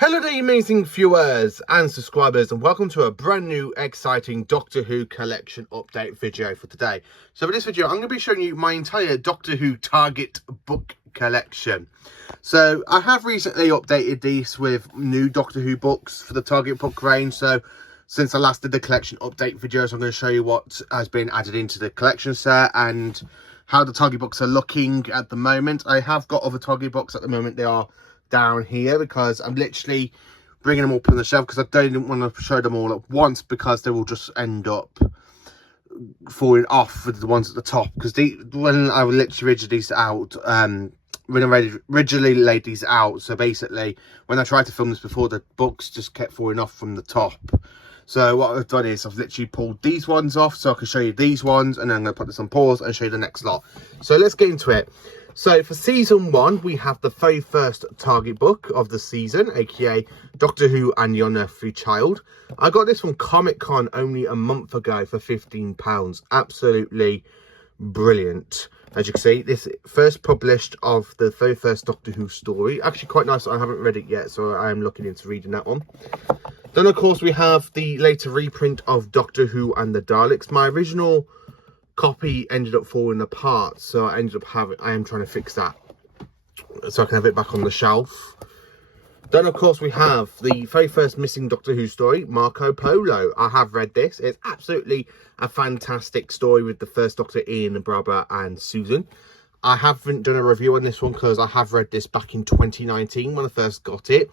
Hello there, amazing viewers and subscribers, and welcome to a brand new exciting Doctor Who collection update video for today. So for this video, I'm going to be showing you my entire Doctor Who Target book collection. So I have recently updated these with new Doctor Who books for the Target book range. So since I last did the collection update videos, I'm going to show you what has been added into the collection set and how the Target books are looking at the moment. I have got other Target books at the moment. They are down here because I'm literally bringing them up on the shelf because I don't want to show them all at once because they will just end up falling off with the ones at the top. Because when I literally originally these out, when I originally laid these out, so basically when I tried to film this before, the books just kept falling off from the top. So what I've done is I've literally pulled these ones off so I can show you these ones, and then I'm going to put this on pause and show you the next lot. So let's get into it. So for season 1, we have the very first Target book of the season, aka Doctor Who and the Unearthly Child. I got this from Comic Con only a month ago for £15. Absolutely brilliant. As you can see, this first published of the very first Doctor Who story. Actually quite nice. I haven't read it yet, so I am looking into reading that one. Then of course we have the later reprint of Doctor Who and the Daleks. My original copy ended up falling apart, so I am trying to fix that so I can have it back on the shelf. Then of course we have the very first missing Doctor Who story, Marco Polo. I have read this. It's absolutely a fantastic story with the first Doctor, Ian, Barbara and Susan. I haven't done a review on this one because I have read this back in 2019 when I first got it,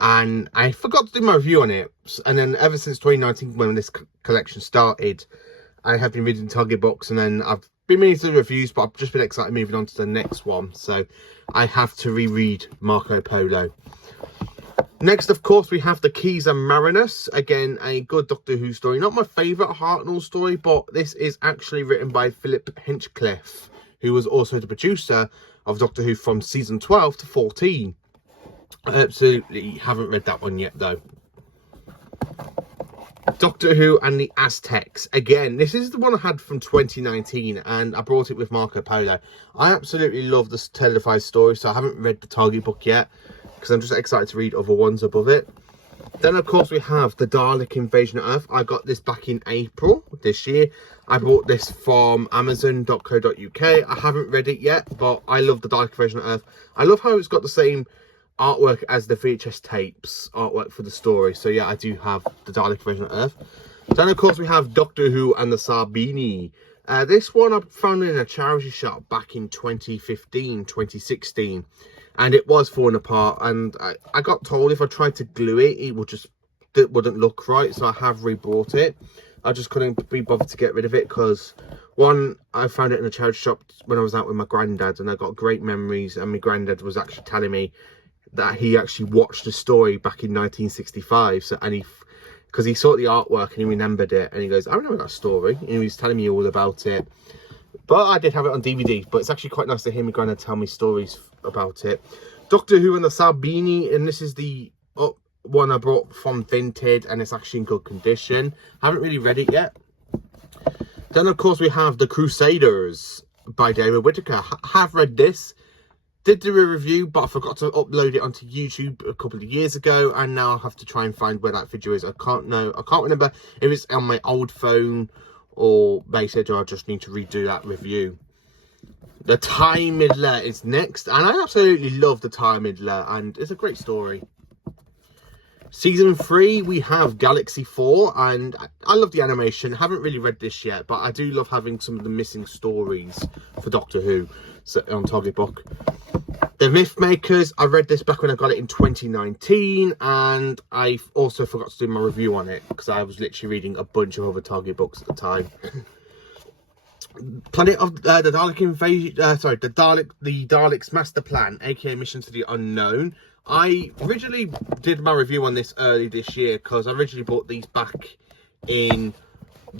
and I forgot to do my review on it. And then ever since 2019 when this collection started, I have been reading Target books, and then I've been reading some reviews, but I've just been excited moving on to the next one. So I have to reread Marco Polo. Next, of course, we have The Keys and Marinus. Again, a good Doctor Who story. Not my favourite Hartnell story, but this is actually written by Philip Hinchcliffe, who was also the producer of Doctor Who from season 12 to 14. I absolutely haven't read that one yet, though. Doctor Who and the Aztecs. Again, this is the one I had from 2019, and I brought it with Marco Polo. I absolutely love this televised story, so I haven't read the Target book yet because I'm just excited to read other ones above it. Then, of course, we have the Dalek Invasion of Earth. I got this back in April this year. I bought this from Amazon.co.uk. I haven't read it yet, but I love the Dalek Invasion of Earth. I love how it's got the same artwork as the VHS tapes artwork for the story. So yeah, I do have the Dalek Invasion of Earth. Then of course we have Doctor Who and the Sarbini. This one I found in a charity shop back in 2015, 2016, and it was falling apart, and I got told if I tried to glue it, it wouldn't look right, so I have rebought it. I just couldn't be bothered to get rid of it because, one, I found it in a charity shop when I was out with my granddad, and I got great memories, and my granddad was actually telling me that he actually watched the story back in 1965, so, and because he saw the artwork and he remembered it, and he goes, I remember that story, and he was telling me all about it. But I did have it on DVD, but it's actually quite nice to hear me granddad tell me stories about it. Doctor Who and the Sarbini, and this is the one I brought from Vinted, and it's actually in good condition. Haven't really read it yet. Then of course we have The Crusaders by David Whittaker. Have read this. Did do a review, but I forgot to upload it onto YouTube a couple of years ago, and now I have to try and find where that video is. I can't remember if it's on my old phone or basically I just need to redo that review. The Time Midler is next, and I absolutely love The Time Midler, and it's a great story. Season 3, we have Galaxy 4, and I love the animation. Haven't really read this yet, but I do love having some of the missing stories for Doctor Who on Target book. The Mythmakers, I read this back when I got it in 2019, and I also forgot to do my review on it because I was literally reading a bunch of other Target books at the time. Planet of the Dalek Invasion, the Daleks Master Plan, aka Mission to the Unknown. I originally did my review on this early this year because I originally bought these back in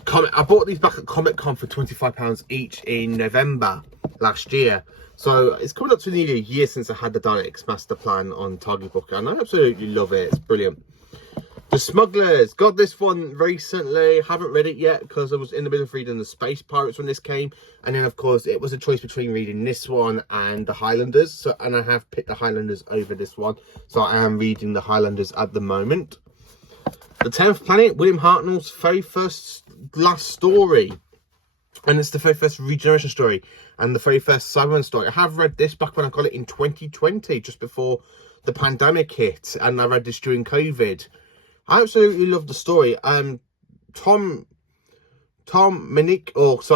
I bought these back at Comic Con for £25 each in November last year. So it's coming up to nearly a year since I had the Daleks Master Plan on Target book, and I absolutely love it. It's brilliant. The Smugglers, got this one recently, haven't read it yet because I was in the middle of reading the Space Pirates when this came, and then of course it was a choice between reading this one and the Highlanders, and I have picked the Highlanders over this one, so I am reading the Highlanders at the moment. The 10th Planet, William Hartnell's very first last story, and it's the very first regeneration story and the very first Cyberman story. I have read this back when I got it in 2020, just before the pandemic hit, and I read this during COVID. I absolutely love the story.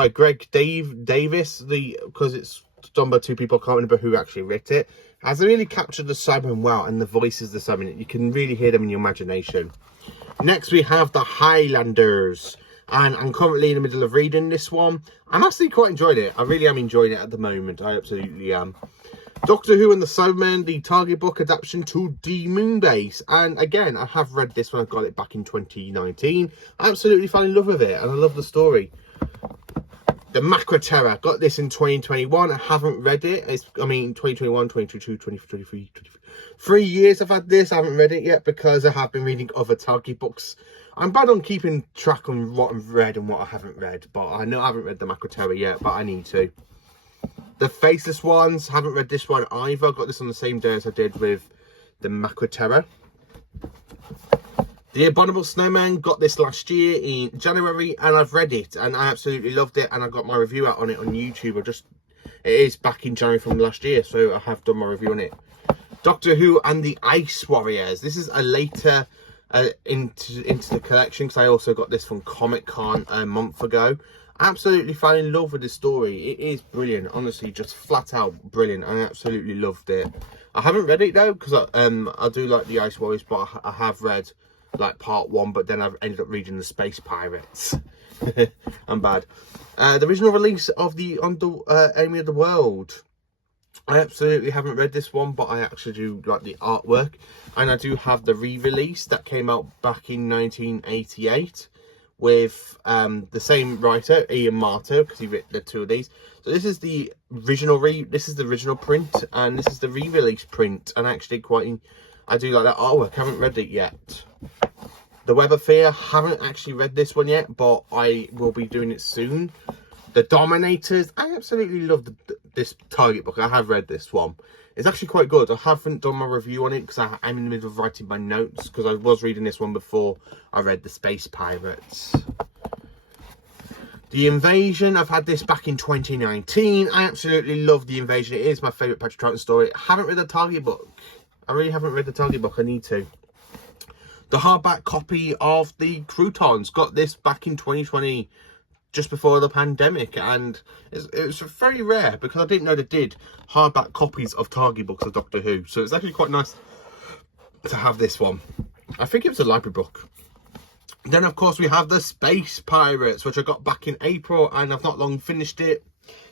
Greg Davis, because it's done by two people, I can't remember who actually wrote it, has really captured the Cybermen well, and the voices of the Cybermen, you can really hear them in your imagination. Next we have the Highlanders, and I'm currently in the middle of reading this one. I'm actually quite enjoying it. I really am enjoying it at the moment. I absolutely am. Doctor Who and the Cybermen, the Target book adaptation to the Moonbase. And again, I have read this when I got it back in 2019. I absolutely fell in love with it, and I love the story. The Macra Terror, got this in 2021. I haven't read it. 2021, 2022, 2023, 3 years I've had this. I haven't read it yet because I have been reading other Target books. I'm bad on keeping track on what I've read and what I haven't read, but I know I haven't read the Macra Terror yet, but I need to. The Faceless Ones, haven't read this one either. Got this on the same day as I did with the Macra Terror. The Abominable Snowman, got this last year in January, and I've read it and I absolutely loved it, and I got my review out on it on YouTube. It is back in January from last year, so I have done my review on it. Doctor Who and the Ice Warriors. This is a later into the collection, because I also got this from Comic-Con a month ago. Absolutely fell in love with the story. It is brilliant, honestly, just flat out brilliant. I absolutely loved it. I haven't read it though, because I do like the Ice Warriors, but I have read like part 1, but then I've ended up reading the Space Pirates. I'm bad. The original release of the Enemy of the World. I absolutely haven't read this one, but I actually do like the artwork, and I do have the re-release that came out back in 1988 with the same writer, Ian Marto, because he wrote the two of these. So this is the original print, and this is the re-release print, and actually I do like that artwork. I haven't read it yet. The Web of Fear, haven't actually read this one yet, but I will be doing it soon. The Dominators, I absolutely love this Target book. I have read this one. It's actually quite good. I haven't done my review on it because I'm in the middle of writing my notes, because I was reading this one before I read the Space Pirates. The Invasion, I've had this back in 2019. I absolutely love The Invasion. It is my favourite Patrick Troughton story. I haven't read the Target book. I really haven't read the Target book. I need to. The hardback copy of the Croutons, got this back in 2020, just before the pandemic, and it was very rare because I didn't know they did hardback copies of Target books of Doctor Who, so it's actually quite nice to have this one. I think it was a library book. Then of course we have the Space Pirates, which I got back in April, and I've not long finished it.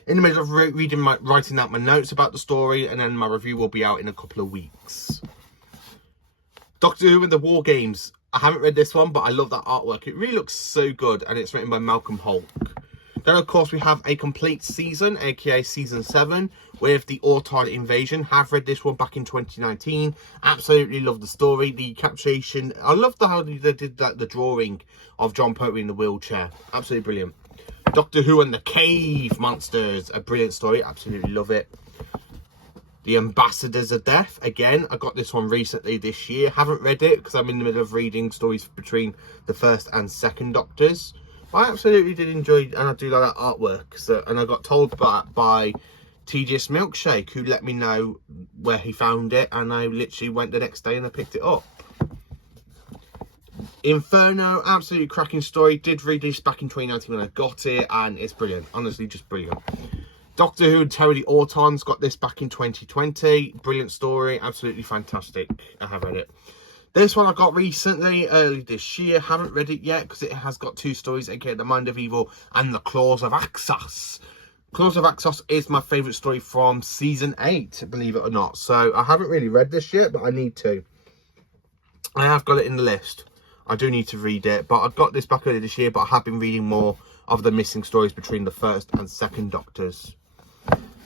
In the middle of writing out my notes about the story, and then my review will be out in a couple of weeks. Doctor Who and the War Games. I haven't read this one, but I love that artwork. It really looks so good, and it's written by Malcolm Hulk. Then, of course, we have a complete season, aka Season 7, with the Auton Invasion. Have read this one back in 2019. Absolutely love the story, the captation. I love how they did the drawing of John Pertwee in the wheelchair. Absolutely brilliant. Doctor Who and the Cave Monsters. A brilliant story. Absolutely love it. The Ambassadors of Death, again, I got this one recently this year. Haven't read it because I'm in the middle of reading stories between the first and second Doctors. But I absolutely did enjoy, and I do like that artwork. So, and I got told by TGS Milkshake, who let me know where he found it, and I literally went the next day and I picked it up. Inferno, absolutely cracking story. Did read this back in 2019 when I got it, and it's brilliant. Honestly, just brilliant. Doctor Who and Terry the Autons, got this back in 2020. Brilliant story, absolutely fantastic. I have read it. This one I got recently, early this year. Haven't read it yet because it has got two stories, aka The Mind of Evil and The Claws of Axos. Claws of Axos is my favourite story from Season 8, believe it or not. So I haven't really read this yet, but I need to. I have got it in the list. I do need to read it, but I got this back early this year, but I have been reading more of the missing stories between the first and second Doctors.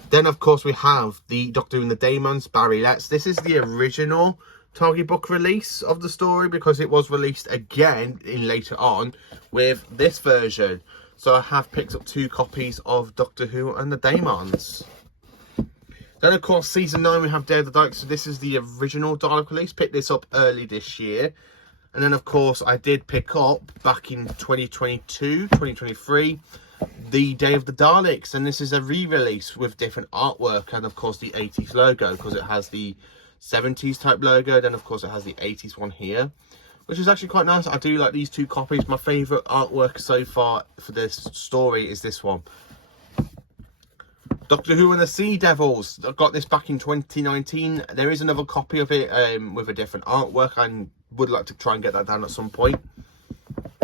Then, of course, we have the Doctor Who and the Daemons, Barry Letts. This is the original Target book release of the story, because it was released again in later on with this version. So I have picked up 2 copies of Doctor Who and the Daemons. Then of course season 9 we have Day of the Daleks. So this is the original Dalek release. Picked this up early this year. And then of course I did pick up back in 2022, 2023, the Day of the Daleks. And this is a re-release with different artwork and of course the 80s logo, because it has the 70s type logo. Then of course it has the 80s one here, which is actually quite nice. I do like these 2 copies. My favourite artwork so far for this story is this one. Doctor Who and the Sea Devils. I got this back in 2019. There is another copy of it with a different artwork. I would like to try and get that down at some point.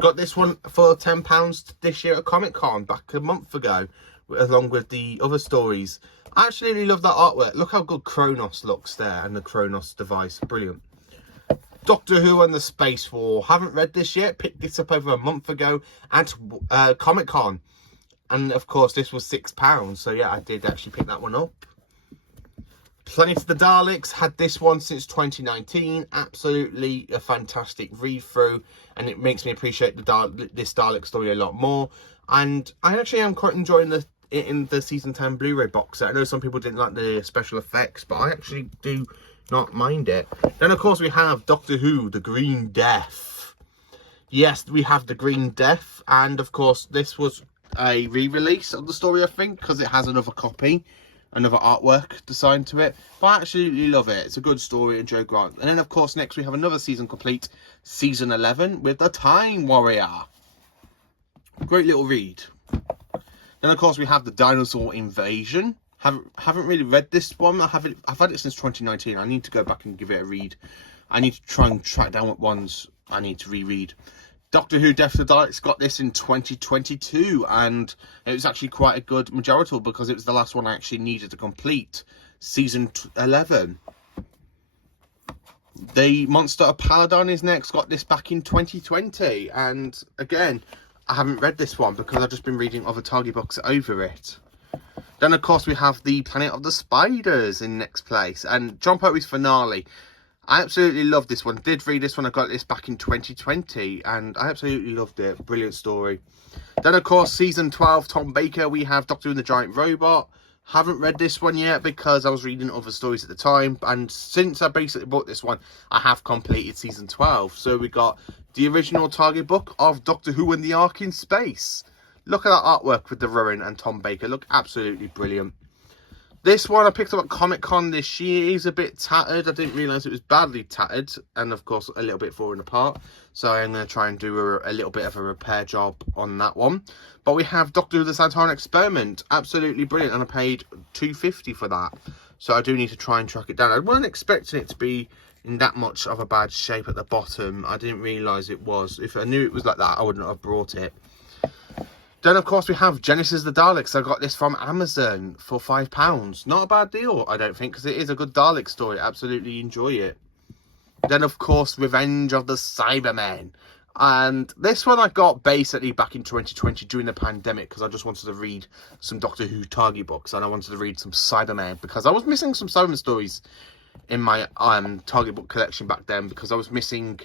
Got this one for £10 this year at Comic Con back a month ago, along with the other stories. I absolutely love that artwork. Look how good Kronos looks there, and the Kronos device. Brilliant. Doctor Who and the Space War. Haven't read this yet. Picked this up over a month ago at Comic Con. And of course this was £6. So yeah, I did actually pick that one up. Planet of the Daleks. Had this one since 2019. Absolutely a fantastic read through. And it makes me appreciate this Dalek story a lot more. And I actually am quite enjoying it in the season 10 Blu-ray box set. I know some people didn't like the special effects, but I actually do not mind it. Then of course we have Doctor Who, the Green Death. Yes, we have the Green Death, and of course this was a re-release of the story, I think, because it has another copy, another artwork designed to it. But I absolutely love it. It's a good story, and Joe Grant. And then of course next we have another season complete, season 11, with the Time Warrior. Great little read. Then of course we have the Dinosaur Invasion. Haven't really read this one. I've had it since 2019. I need to go back and give it a read. I need to try and track down what ones I need to reread. Doctor Who Death of the Daleks got this in 2022, and it was actually quite a good majority, because it was the last one I actually needed to complete season 11. The Monster of Paladin is next. Got this back in 2020, and again I haven't read this one because I've just been reading other Target books over it. Then of course we have the Planet of the Spiders in next place, and John Pertwee's Finale. I absolutely love this one. Did read this one. I got this back in 2020 and I absolutely loved it. Brilliant story. Then of course season 12 Tom Baker, we have Doctor Who and the Giant Robot. Haven't read this one yet because I was reading other stories at the time, and since I basically bought this one I have completed season 12. So we got the original Target book of Doctor Who and the Ark in Space. Look at that artwork with the Rowan and Tom Baker. Look absolutely brilliant. This one I picked up at Comic Con this year. Is a bit tattered. I didn't realise it was badly tattered, and of course a little bit falling apart. So I'm going to try and do a little bit of a repair job on that one. But we have Doctor Who the Santoran Experiment. Absolutely brilliant, and I paid £2.50 for that. So I do need to try and track it down. I wasn't expecting it to be in that much of a bad shape at the bottom. I didn't realise it was. If I knew it was like that, I wouldn't have brought it. Then of course we have Genesis the Daleks. I got this from Amazon for £5. Not a bad deal, I don't think, because it is a good Dalek story. Absolutely enjoy it. Then of course Revenge of the Cybermen. And this one I got basically back in 2020 during the pandemic, because I just wanted to read some Doctor Who Target books, and I wanted to read some Cybermen because I was missing some Cybermen stories in my Target book collection back then, because I was missing.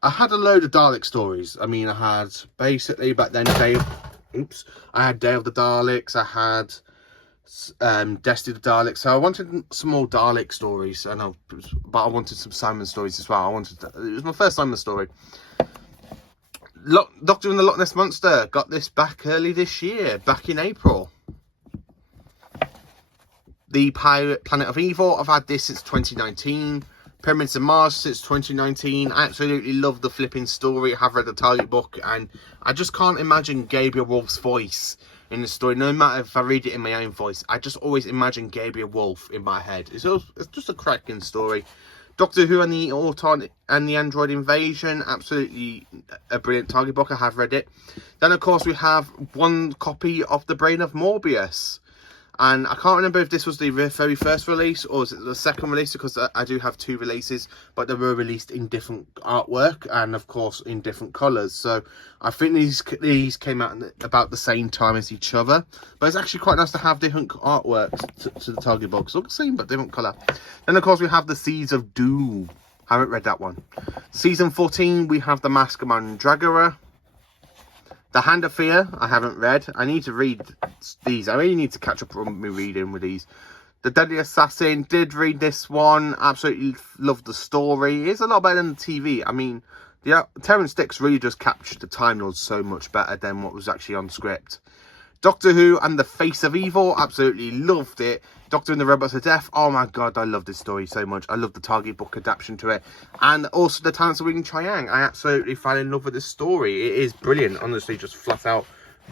I had a load of Dalek stories. I mean, I had basically back then I had Day of the Daleks, I had Destiny of the Daleks. So I wanted some more Dalek stories, but I wanted some Simon stories as well. It was my first Simon story. Doctor and the Loch Ness Monster, got this back early this year, back in April. The Planet of Evil, I've had this since 2019. Pyramids of Mars since 2019. I absolutely love the flipping story. I have read the Target book, and I just can't imagine Gabriel Wolf's voice in the story. No matter if I read it in my own voice, I just always imagine Gabriel Wolf in my head. It's just a cracking story. Doctor Who and the Auton and the Android Invasion, absolutely a brilliant Target book. I have read it. Then of course we have one copy of The Brain of Morbius. And I can't remember if this was the very first release or was it the second release, because I do have 2 releases, but they were released in different artwork and of course in different colours. So I think these came out about the same time as each other, but it's actually quite nice to have different artworks to the Target box. Look the same but different colour. Then of course we have the Seeds of Doom. Haven't read that one. Season 14, we have The Mask of Mandragora. The Hand of Fear, I haven't read. I need to read these. I really need to catch up on me reading with these. The Deadly Assassin, did read this one. Absolutely loved the story. It's a lot better than the TV. I mean, Terrance Dicks really just captured the Time Lords so much better than what was actually on script. Doctor Who and the Face of Evil, absolutely loved it. Doctor and the Robots of Death, oh my god, I love this story so much. I love the Target book adaptation to it. And also the Talents of Wing Chiang. I absolutely fell in love with this story. It is brilliant, honestly, just flat out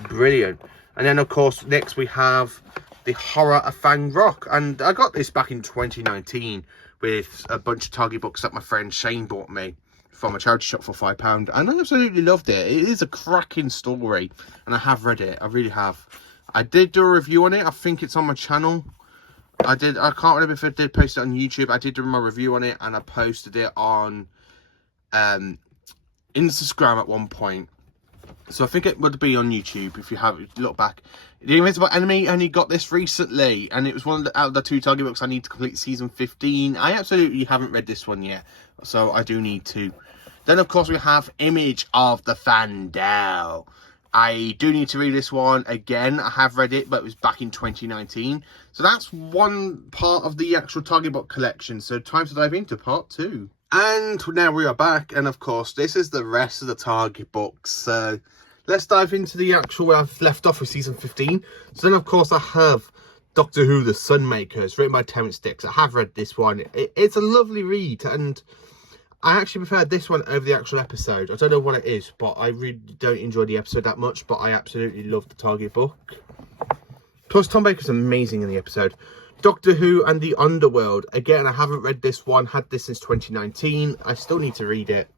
brilliant. And then, of course, next we have The Horror of Fang Rock. And I got this back in 2019 with a bunch of Target books that my friend Shane bought me from a charity shop for £5, and I absolutely loved it. It is a cracking story, and I have read it. I really have. I did do a review on it. I think it's on my channel. I can't remember if I did post it on YouTube. I did do my review on it, and I posted it on Instagram at one point. So I think it would be on YouTube if you have look back. The Invisible Enemy only got this recently, and it was one of out of the 2 Target books I need to complete season 15. I absolutely haven't read this one yet, so I do need to. Then, of course, we have Image of the Fandel. I do need to read this one again. I have read it, but it was back in 2019. So that's one part of the actual Target book collection. So time to dive into part 2. And now we are back. And, of course, this is the rest of the Target books. So let's dive into the actual where I've left off with season 15. So then, of course, I have Doctor Who, The Sunmakers, written by Terrance Dicks. I have read this one. It's a lovely read, and I actually prefer this one over the actual episode. I don't know what it is, but I really don't enjoy the episode that much, but I absolutely love the Target book. Plus, Tom Baker's amazing in the episode. Doctor Who and the Underworld. Again, I haven't read this one. Had this since 2019. I still need to read it.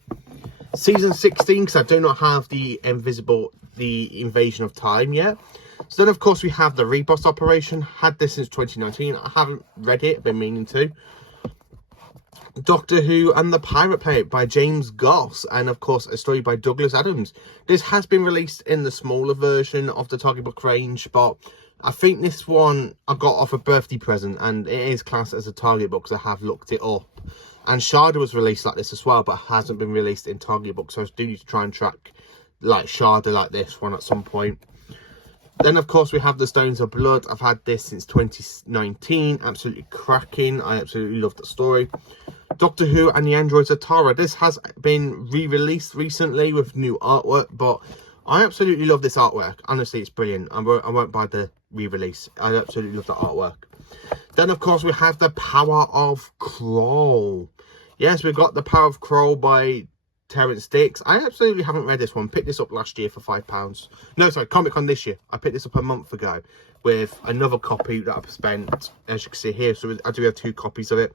Season 16, because I do not have the Invasion of Time yet. So then, of course, we have the Reboss Operation. Had this since 2019. I haven't read it, been meaning to. Doctor Who and the Pirate Plate by James Goss, and of course a story by Douglas Adams. This has been released in the smaller version of the Target book range, but I think this one I got off a birthday present, and it is classed as a Target book, because I have looked it up. And Sharda was released like this as well, but hasn't been released in Target books, so I do need to try and track like Sharda like this one at some point. Then, of course, we have The Stones of Blood. I've had this since 2019. Absolutely cracking. I absolutely love the story. Doctor Who and the Androids of Tara. This has been re-released recently with new artwork, but I absolutely love this artwork. Honestly, it's brilliant. I won't buy the re-release. I absolutely love the artwork. Then, of course, we have The Power of Kroll. Yes, we've got The Power of Kroll by Terrance Dicks. I absolutely haven't read this one. Picked this up last year for £5. No, sorry, Comic-Con this year. I picked this up a month ago with another copy that I've spent, as you can see here. So I do have 2 copies of it.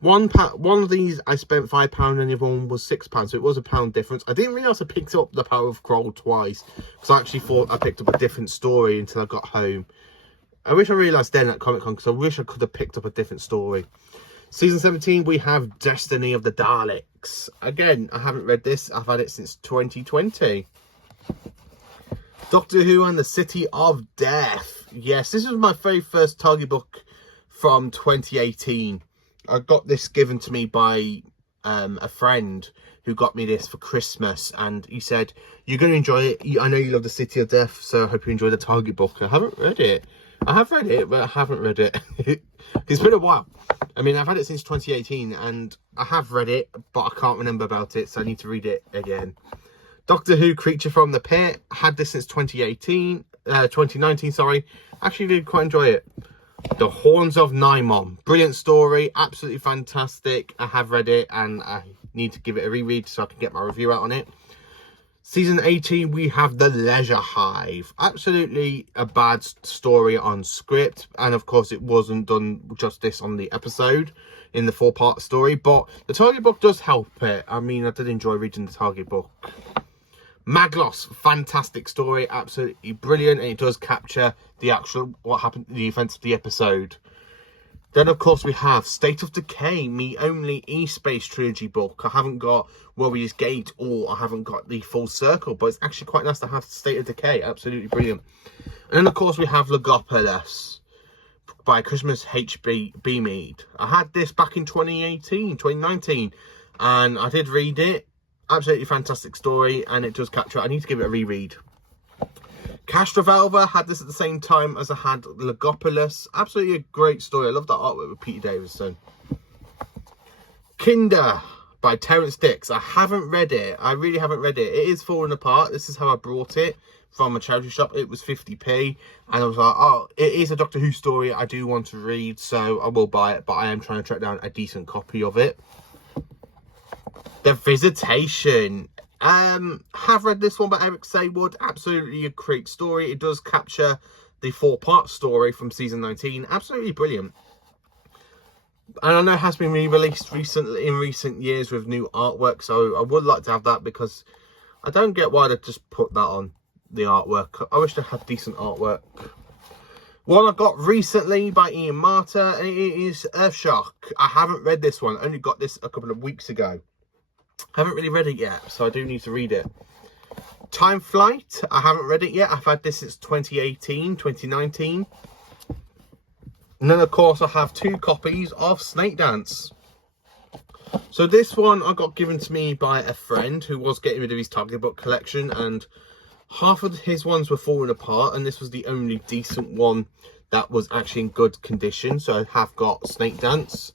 One of these I spent £5 and the other one was £6, so it was £1 difference. I didn't realise I picked up The Power of Kroll twice, because I actually thought I picked up a different story until I got home. I wish I realised then at Comic Con, because I wish I could have picked up a different story. Season 17, we have Destiny of the Daleks. Again, I haven't read this. I've had it since 2020. Doctor Who and the City of Death. Yes, this was my very first Target book from 2018. I got this given to me by a friend who got me this for Christmas, and he said, you're going to enjoy it. I know you love the City of Death, so I hope you enjoy the Target book. I haven't read it. I have read it, but I haven't read it. It's been a while. I mean, I've had it since 2018, and I have read it, but I can't remember about it, so I need to read it again. Doctor Who, Creature from the Pit. I had this since 2019, sorry. Actually did quite enjoy it. The Horns of Nimon. Brilliant story. Absolutely fantastic. I have read it, and I need to give it a reread so I can get my review out on it. Season 18, we have The Leisure Hive. Absolutely a bad story on script. And of course, it wasn't done justice on the episode in the 4-part story. But the Target book does help it. I mean, I did enjoy reading the Target book. Maglos, fantastic story. Absolutely brilliant. And it does capture the actual, what happened, the events of the episode. Then, of course, we have State of Decay, me only E-Space trilogy book. I haven't got Warrior's Gate, or I haven't got the Full Circle, but it's actually quite nice to have State of Decay. Absolutely brilliant. And then, of course, we have Logopolis by Christmas H.B. Mead. I had this back in 2019. and I did read it. Absolutely fantastic story, and it does capture it. I need to give it a reread. Castrovalva had this at the same time as I had Logopolis. Absolutely a great story. I love that artwork with Peter Davison. Kinder by Terrance Dicks. I haven't read it. I really haven't read it. It is falling apart. This is how I brought it from a charity shop. It was 50p, and I was like, oh, it is a Doctor Who story I do want to read, so I will buy it, but I am trying to track down a decent copy of it. The Visitation. Have read this one by Eric Saywood. Absolutely a great story. It does capture the 4-part story from season 19. Absolutely brilliant. And I know it has been re-released recently in recent years with new artwork, so I would like to have that, because I don't get why they just put that on the artwork. I wish they had decent artwork. One I got recently by Ian Marter, and it is Earthshock. I haven't read this one. I only got this a couple of weeks ago. I haven't really read it yet, so I do need to read it. Time Flight. I haven't read it yet. I've had this since 2018, 2019. And then, of course, I have 2 copies of Snake Dance. So this one I got given to me by a friend who was getting rid of his Target book collection, and half of his ones were falling apart, and this was the only decent one that was actually in good condition. So I have got Snake Dance.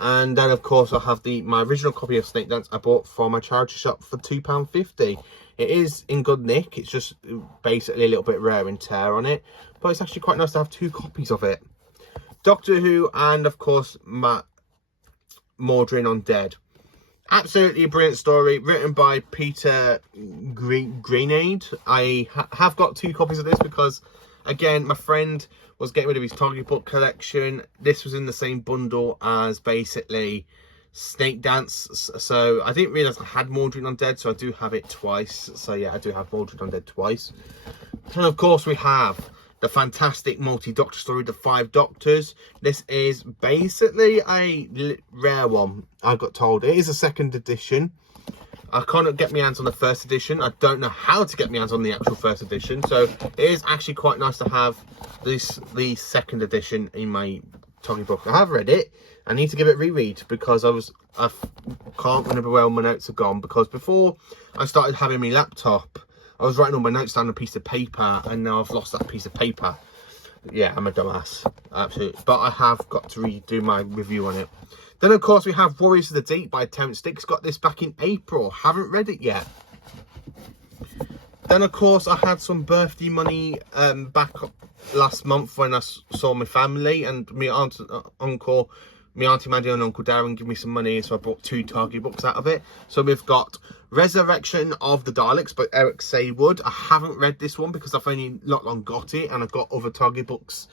And then, of course, I have my original copy of Snake Dance I bought from my charity shop for £2.50. It is in good nick. It's just basically a little bit wear and tear on it. But it's actually quite nice to have 2 copies of it. Doctor Who and, of course, Matt Mordrin Undead. Absolutely a brilliant story, written by Peter Greenade. I have got 2 copies of this because, again, my friend was getting rid of his Target book collection. This was in the same bundle as basically Snake Dance. So I didn't realise I had Mordrin Undead, so I do have it twice. So yeah, I do have Mordrin Undead twice. And of course we have the fantastic multi-doctor story, The 5 Doctors. This is basically a rare one, I got told. It is a 2nd edition. I can't get my hands on the 1st edition. I don't know how to get my hands on the actual 1st edition. So it is actually quite nice to have the 2nd edition in my Toggy book. I have read it. I need to give it a reread because I can't remember where all my notes have gone. Because before I started having my laptop, I was writing all my notes down on a piece of paper, and now I've lost that piece of paper. Yeah, I'm a dumbass. Absolutely. But I have got to redo my review on it. Then, of course, we have Warriors of the Deep by Terrance Dicks. Got this back in April. Haven't read it yet. Then, of course, I had some birthday money back last month when I saw my family, and my aunt and uncle, my auntie Mandy and Uncle Darren give me some money, so I bought 2 Target books out of it. So we've got Resurrection of the Daleks by Eric Saywood. I haven't read this one because I've only not long got it, and I've got other Target books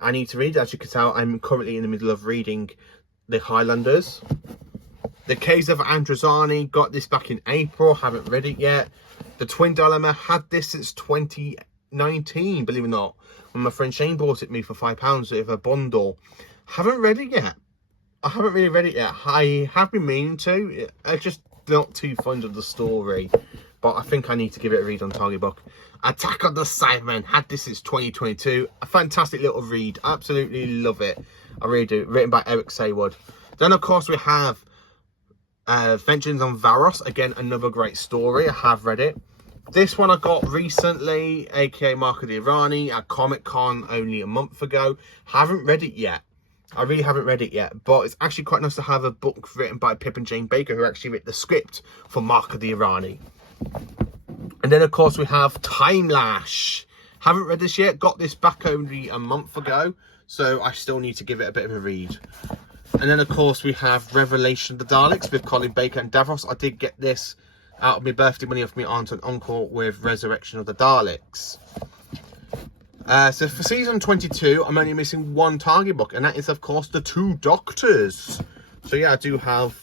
I need to read. As you can tell, I'm currently in the middle of reading The Highlanders. The Caves of Androzani, got this back in April, haven't read it yet. The Twin Dilemma, had this since 2019, believe it or not, when my friend Shane bought it me for £5 with a bundle. Haven't read it yet. I haven't really read it yet. I have been meaning to. I'm just not too fond of the story, but I think I need to give it a read on Target Book. Attack of the Cybermen, had this since 2022. A fantastic little read. Absolutely love it. I really do. Written by Eric Saywood. Then, of course, we have Vengeance on Varos. Again, another great story. I have read it. This one I got recently, aka Mark of the Irani, at Comic-Con only a month ago. Haven't read it yet. I really haven't read it yet, but it's actually quite nice to have a book written by Pip and Jane Baker, who actually wrote the script for Mark of the Irani. And then, of course, we have Time Lash. Haven't read this yet. Got this back only a month ago, so I still need to give it a bit of a read. And then, of course, we have Revelation of the Daleks with Colin Baker and Davros. I did get this out of my birthday money off my aunt and uncle with Resurrection of the Daleks. So for season 22, I'm only missing 1 Target book, and that is, of course, The 2 Doctors. So yeah, I do have.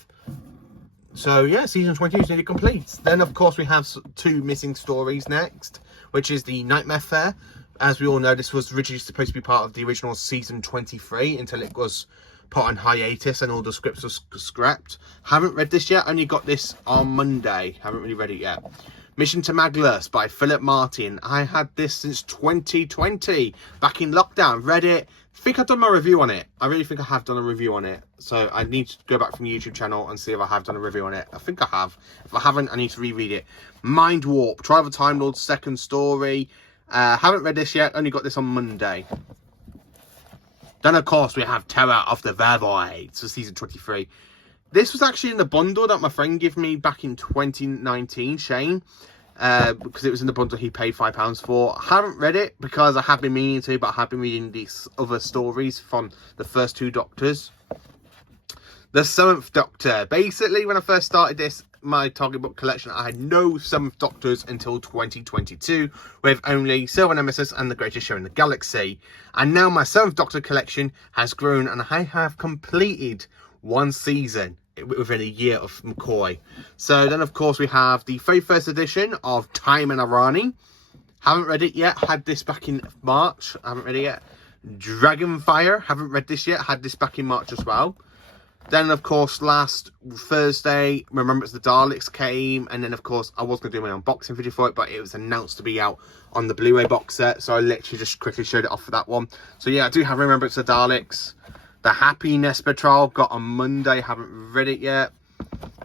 So yeah, season 22 is nearly complete. Then, of course, we have 2 missing stories next, which is the Nightmare Fair. As we all know, this was originally supposed to be part of the original season 23 until it was put on hiatus and all the scripts were scrapped. Haven't read this yet. Only got this on Monday. Haven't really read it yet. Mission to Maglus by Philip Martin. I had this since 2020, back in lockdown. Read it, think I've done my review on it. I really think I have done a review on it. So I need to go back from the YouTube channel and see if I have done a review on it. I think I have. If I haven't, I need to reread it. Mind Warp, Trial of a Time Lord's second story. Haven't read this yet. Only got this on Monday. Then, of course, we have Terror of the Vervoids for season 23. This was actually in the bundle that my friend gave me back in 2019, Shane. Because it was in the bundle he paid £5 for. I haven't read it because I have been meaning to, but I have been reading these other stories from the first two Doctors. The 7th Doctor. Basically, when I first started this, my target book collection, I had no 7th Doctors until 2022, with only Silver Nemesis and The Greatest Show in the Galaxy. And now my 7th Doctor collection has grown, and I have completed one season within a year of McCoy. So then, of course, we have the 31st edition of Time and Arani. Haven't read it yet. Had this back in March. Haven't read it yet. Dragonfire. Haven't read this yet. Had this back in March as well. Then, of course, last Thursday, Remembrance of the Daleks came. And then, of course, I was going to do my unboxing video for it, but it was announced to be out on the Blu-ray box set. So I literally just quickly showed it off for that one. So, yeah, I do have Remembrance of the Daleks. The Happiness Patrol got on Monday. Haven't read it yet.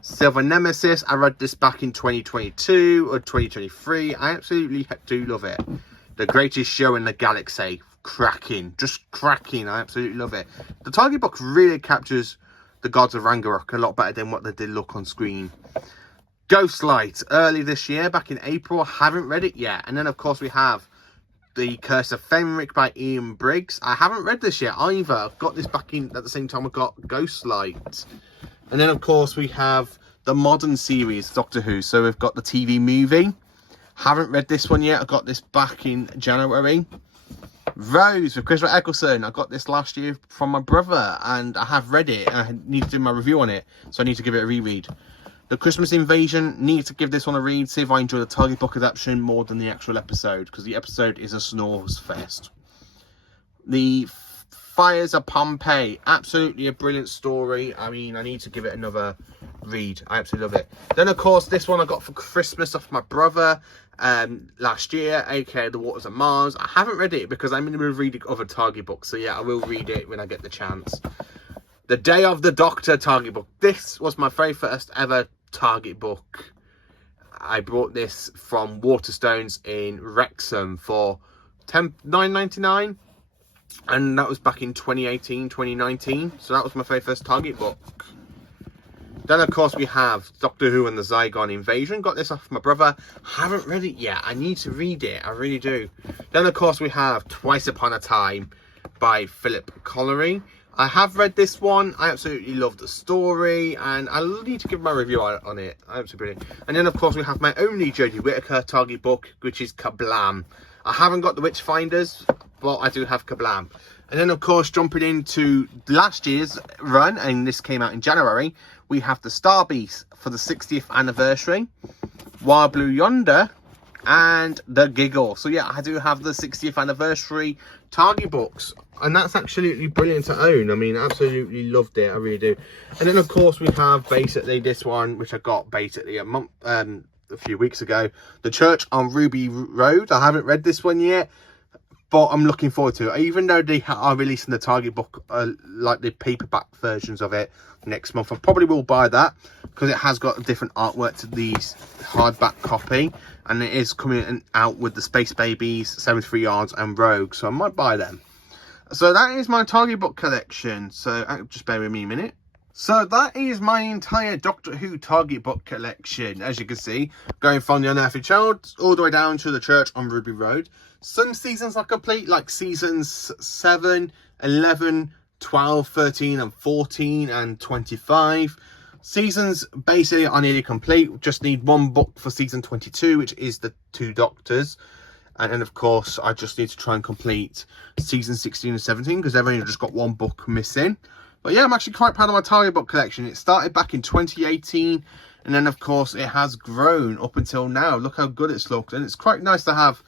Silver Nemesis. I read this back in 2022 or 2023. I absolutely do love it. The Greatest Show in the Galaxy. Cracking. Just cracking. I absolutely love it. The target book really captures the gods of Ragnarok a lot better than what they did look on screen. Ghostlight. Early this year, back in April. Haven't read it yet. And then, of course, we have The Curse of Fenric by Ian Briggs. I haven't read this yet either. I've got this back in at the same time I got Ghostlight. And then, of course, we have the modern series, Doctor Who. So we've got the TV movie. Haven't read this one yet. I got this back in January. Rose with Christopher Eccleston. I got this last year from my brother, and I have read it. I need to do my review on it, so I need to give it a reread. The Christmas Invasion, need to give this one a read, see if I enjoy the target book adaptation more than the actual episode, because the episode is a snores fest. The Fires of Pompeii, absolutely a brilliant story. I mean, I need to give it another read. I absolutely love it. Then, of course, this one I got for Christmas off my brother last year, aka The Waters of Mars. I haven't read it because I'm in the mood of reading other target books, so yeah, I will read it when I get the chance. The Day of the Doctor target book. This was my very first ever target book. I bought this from Waterstones in Wrexham for $9.99, and that was back in 2018, 2019. So that was my very first target book. Then, of course, we have Doctor Who and the Zygon Invasion. Got this off my brother. Haven't read it yet. I need to read it. I really do. Then, of course, we have Twice Upon a Time by Philip Collery. I have read this one. I absolutely love the story, and I need to give my review on it. Absolutely brilliant. And then, of course, we have my only Jodie Whittaker target book, which is Kablam. I haven't got the Witchfinders, but I do have Kablam. And then, of course, jumping into last year's run, and this came out in January, we have the Star Beast for the 60th anniversary, Wild Blue Yonder, and The Giggle. So, yeah, I do have the 60th anniversary target books, and that's absolutely brilliant to own. I mean, absolutely loved it. I really do. And then, of course, we have basically this one, which I got basically a few weeks ago, The Church on Ruby Road. I haven't read this one yet, but I'm looking forward to it. Even though they are releasing the target book, like the paperback versions of it next month, I probably will buy that because it has got a different artwork to the hardback copy, and it is coming out with the Space Babies, 73 Yards, and Rogue. So I might buy them. So that is my target book collection. So just bear with me a minute. So that is my entire Doctor Who target book collection, as you can see, going from The Unearthly Child all the way down to The Church on Ruby Road. Some seasons are complete, like seasons 7, 11, 12, 13 and 14 and 25. Seasons basically are nearly complete. Just need one book for season 22, which is the 2 Doctors. And then, of course, I just need to try and complete season 16 and 17 because they've only just got one book missing. But yeah, I'm actually quite proud of my target book collection. It started back in 2018, and then, of course, it has grown up until now. Look how good it's looked. And it's quite nice to have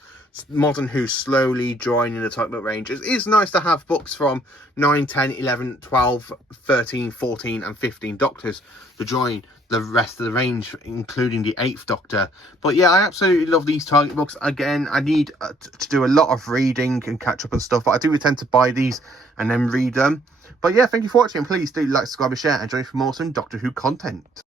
Modern Who slowly joining the Type Book range. It is nice to have books from 9, 10, 11, 12, 13, 14 and 15 Doctors to join the rest of the range, including the 8th Doctor. But yeah, I absolutely love these Target books. Again, I need to do a lot of reading and catch up and stuff, but I do tend to buy these and then read them. But yeah, thank you for watching. Please do like, subscribe and share, and join for more some Doctor Who content.